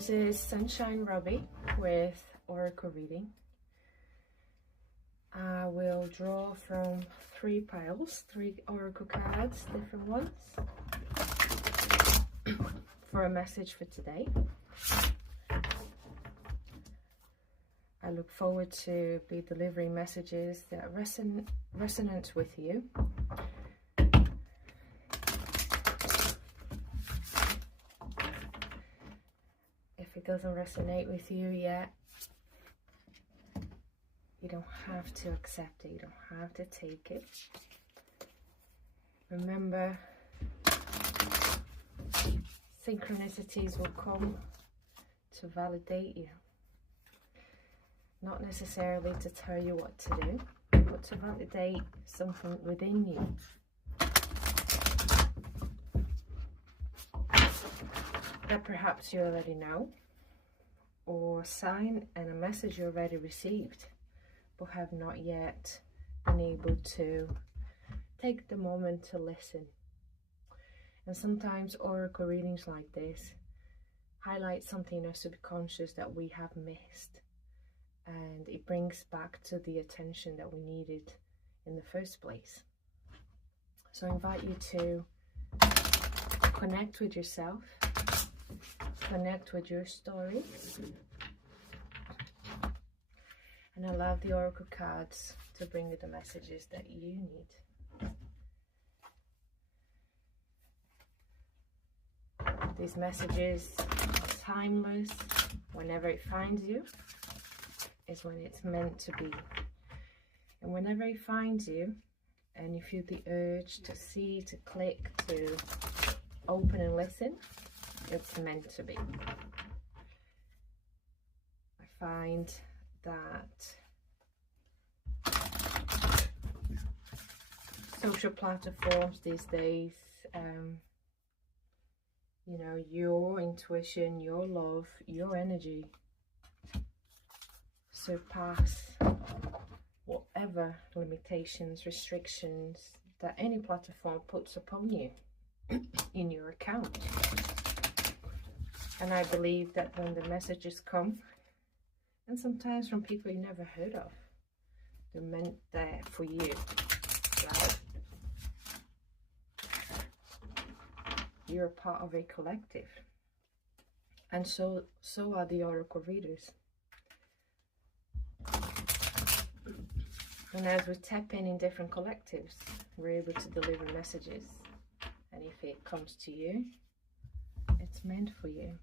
This is Sunshine Robbie with Oracle Reading. I will draw from 3 piles, 3 Oracle cards, different ones, for a message for today. I look forward to be delivering messages that resonate with you. If it doesn't resonate with you yet, you don't have to accept it, you don't have to take it. Remember, synchronicities will come to validate you. Not necessarily to tell you what to do, but to validate something within you. That perhaps you already know, or a sign and a message you already received, but have not yet been able to take the moment to listen. And sometimes oracle readings like this highlight something in our subconscious that we have missed, and it brings back to the attention that we needed in the first place. So I invite you to connect with yourself, connect with your story, and allow the oracle cards to bring you the messages that you need. These messages are timeless. Whenever it finds you is when it's meant to be. And whenever it finds you and you feel the urge to see, to click, to open and listen, it's meant to be. I find that social platforms these days, you know, your intuition, your love, your energy surpass whatever limitations, restrictions that any platform puts upon you in your account. And I believe that when the messages come, and sometimes from people you never heard of, they're meant there for you, right? You're a part of a collective, and so are the oracle readers. And as we tap in different collectives, we're able to deliver messages. And if it comes to you, it's meant for you.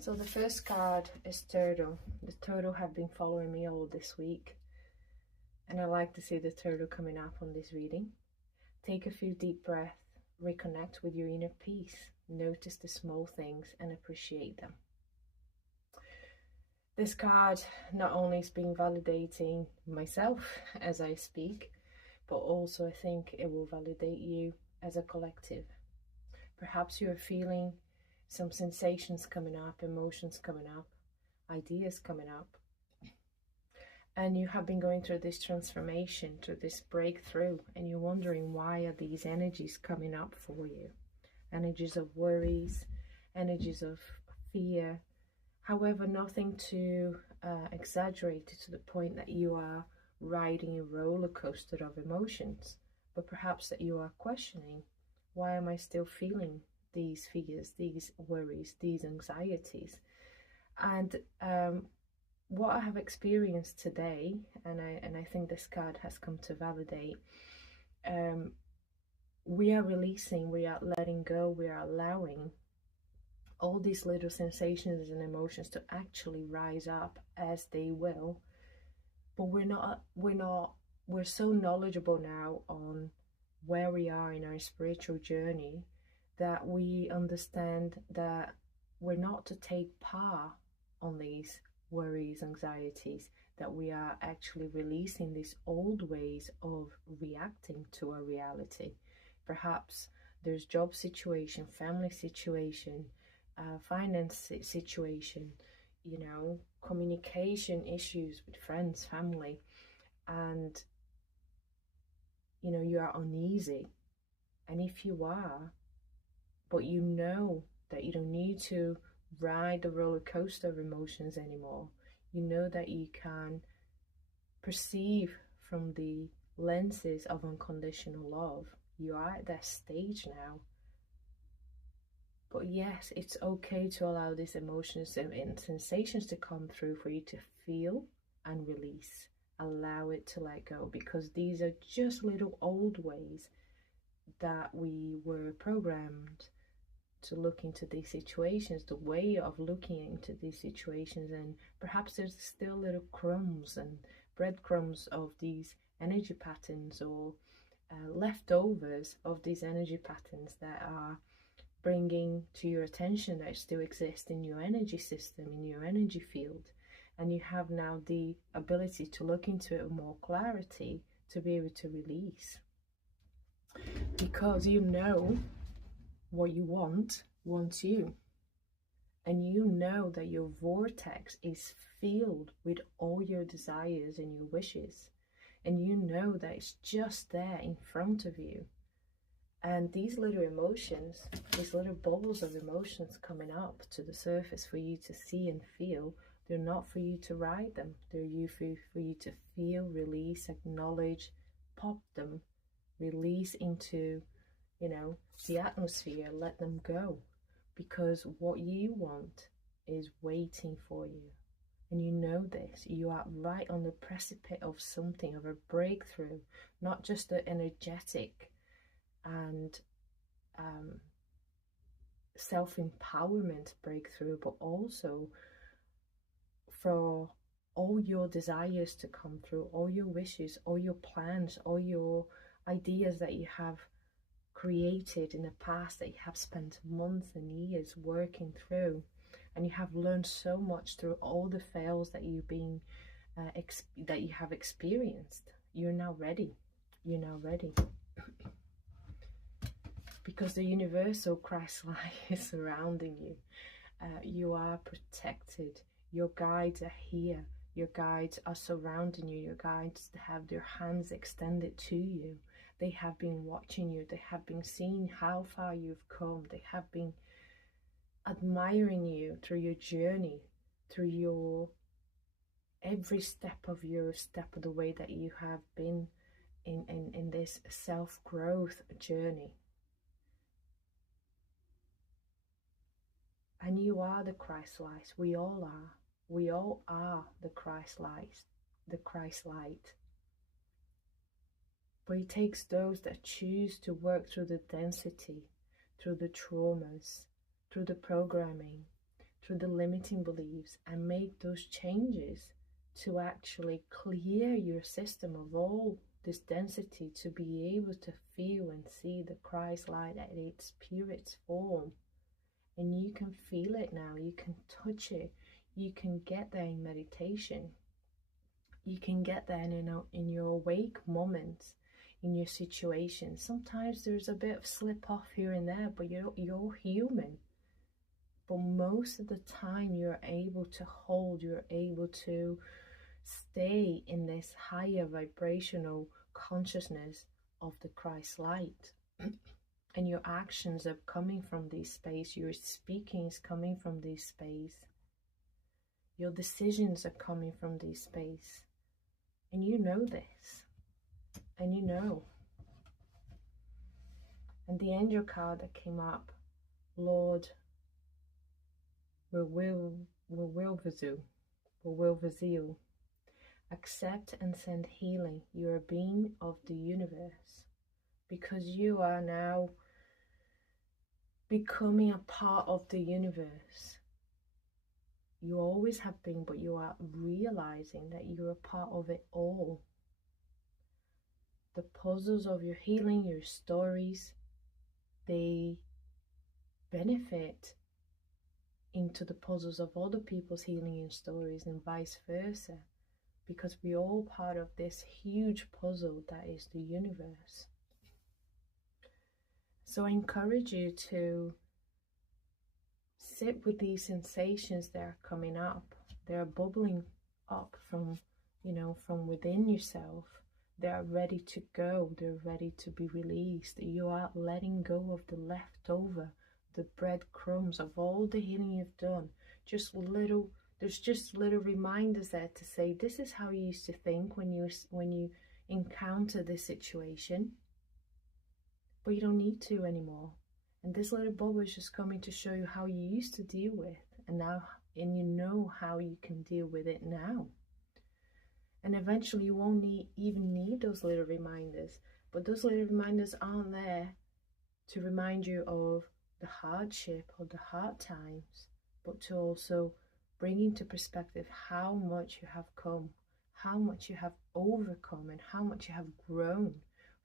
So the first card is Turtle. The turtle have been following me all this week, and I like to see the turtle coming up on this reading. Take a few deep breaths, reconnect with your inner peace, notice the small things and appreciate them. This card not only is being validating myself as I speak, but also I think it will validate you as a collective. Perhaps you're feeling some sensations coming up, emotions coming up, ideas coming up, and you have been going through this transformation, through this breakthrough, and you're wondering, why are these energies coming up for you? Energies of worries, energies of fear. However, nothing too exaggerated to the point that you are riding a roller coaster of emotions, but perhaps that you are questioning, why am I still feeling these fears, these worries, these anxieties? And what I have experienced today, and I think this card has come to validate, we are releasing, we are letting go, we are allowing all these little sensations and emotions to actually rise up, as they will. But we're so knowledgeable now on where we are in our spiritual journey that we understand that we're not to take part on these worries, anxieties, that we are actually releasing these old ways of reacting to our reality. Perhaps there's job situation, family situation, finance situation, you know, communication issues with friends, family, and you know, you are uneasy, And if you are, but you know that you don't need to ride the roller coaster of emotions anymore, you know that you can perceive from the lenses of unconditional love. You are at that stage now. But yes, it's okay to allow these emotions and sensations to come through for you to feel and release. Allow it to let go, because these are just little old ways that we were programmed to look into these situations, the way of looking into these situations. And perhaps there's still little crumbs and breadcrumbs of these energy patterns, or leftovers of these energy patterns that are bringing to your attention that still exist in your energy system, in your energy field. And you have now the ability to look into it with more clarity, to be able to release, because you know what you want wants you, and you know that your vortex is filled with all your desires and your wishes, and you know that it's just there in front of you. And these little emotions, these little bubbles of emotions coming up to the surface for you to see and feel, they're not for you to ride them. They're for you to feel, release, acknowledge, pop them, release into, the atmosphere, let them go. Because what you want is waiting for you. And you know this. You are right on the precipice of something, of a breakthrough, not just the energetic and self-empowerment breakthrough, but also for all your desires to come through, all your wishes, all your plans, all your ideas that you have created in the past, that you have spent months and years working through, and you have learned so much through all the fails that you've been that you have experienced. You're now ready. You're now ready. Because the universal Christ light is surrounding you. You are protected. Your guides are here. Your guides are surrounding you. Your guides have their hands extended to you. They have been watching you. They have been seeing how far you've come. They have been admiring you through your journey, through your every step of the way that you have been in this self-growth journey. And you are the Christ light. We all are. We all are the Christ light. The Christ light. But it takes those that choose to work through the density, through the traumas, through the programming, through the limiting beliefs, and make those changes to actually clear your system of all this density, to be able to feel and see the Christ light at its purest form. And you can feel it now. You can touch it. You can get there in meditation. You can get there in your awake moments, in your situation. Sometimes there's a bit of slip off here and there, but you're human. But most of the time you're able to hold, you're able to stay in this higher vibrational consciousness of the Christ light. And your actions are coming from this space. Your speaking is coming from this space. Your decisions are coming from this space. And you know this. And you know. And the angel card that came up, Lord, will Vazil, accept and send healing. You're a being of the universe. Because you are now becoming a part of the universe. You always have been, but you are realizing that you're a part of it all. The puzzles of your healing, your stories, they benefit into the puzzles of other people's healing and stories, and vice versa. Because we're all part of this huge puzzle that is the universe. So I encourage you to sit with these sensations that are coming up. They're bubbling up from, from within yourself. They are ready to go. They're ready to be released. You are letting go of the leftover, the breadcrumbs of all the healing you've done. There's just little reminders there to say, this is how you used to think when you encounter this situation, but you don't need to anymore. And this little bubble is just coming to show you how you used to deal with, and you know how you can deal with it now. And eventually you won't even need those little reminders, but those little reminders aren't there to remind you of the hardship or the hard times, but to also bring into perspective how much you have come, how much you have overcome, and how much you have grown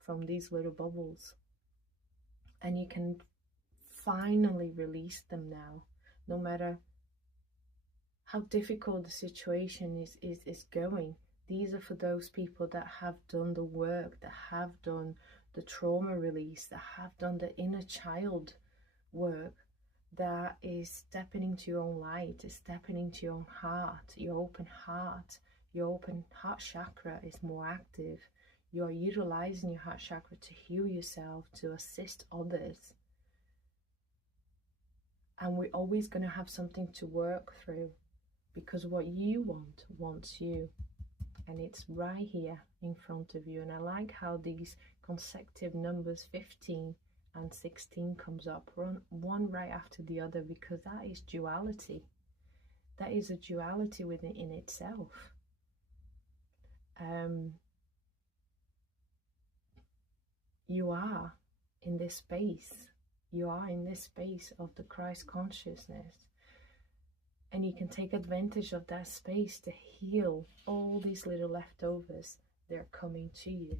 from these little bubbles. And you can finally release them now, no matter how difficult the situation is going. These are for those people that have done the work, that have done the trauma release, that have done the inner child work, that is stepping into your own light, is stepping into your own heart, your open heart. Your open heart chakra is more active. You are utilizing your heart chakra to heal yourself, to assist others. And we're always going to have something to work through, because what you want wants you. And it's right here in front of you. And I like how these consecutive numbers 15 and 16 comes up, one right after the other, because that is duality. That is a duality within in itself. You are in this space. You are in this space of the Christ consciousness. And you can take advantage of that space to heal all these little leftovers. They're coming to you.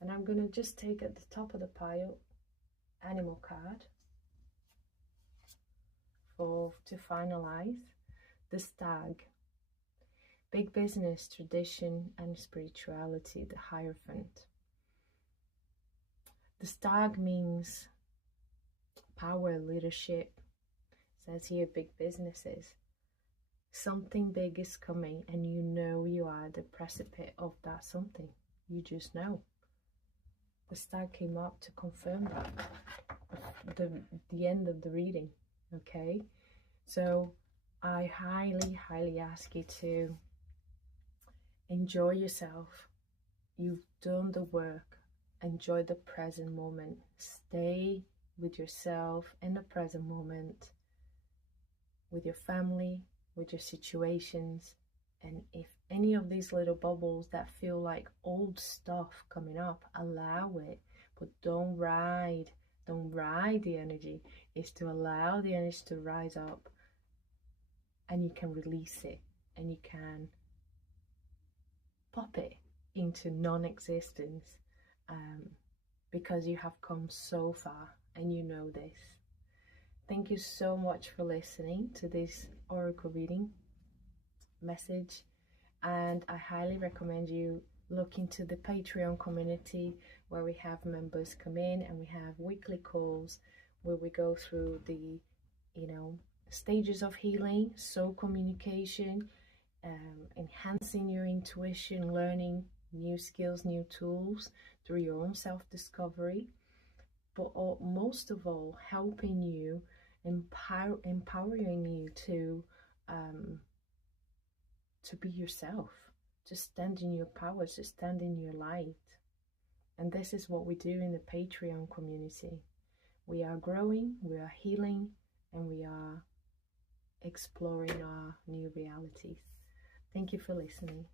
And I'm going to just take at the top of the pile, animal card, to finalize. The stag. Big business, tradition, and spirituality, the Hierophant. The stag means power, leadership. It says here big businesses. Something big is coming, and you know you are at the precipice of that something. You just know. The stag came up to confirm that. The end of the reading. Okay? So I highly, highly ask you to enjoy yourself. You've done the work. Enjoy the present moment. Stay with yourself in the present moment, with your family, with your situations. And if any of these little bubbles that feel like old stuff coming up, allow it, but don't ride the energy. It's to allow the energy to rise up, and you can release it, and you can pop it into non-existence, because you have come so far, and you know this. Thank you so much for listening to this oracle reading message, and I highly recommend you look into the Patreon community, where we have members come in and we have weekly calls where we go through the stages of healing, soul communication, enhancing your intuition, learning new skills, new tools through your own self-discovery, but most of all, helping you, empowering you to be yourself, to stand in your power, to stand in your light. And this is what we do in the Patreon community. We are growing, we are healing, and we are exploring our new realities. Thank you for listening.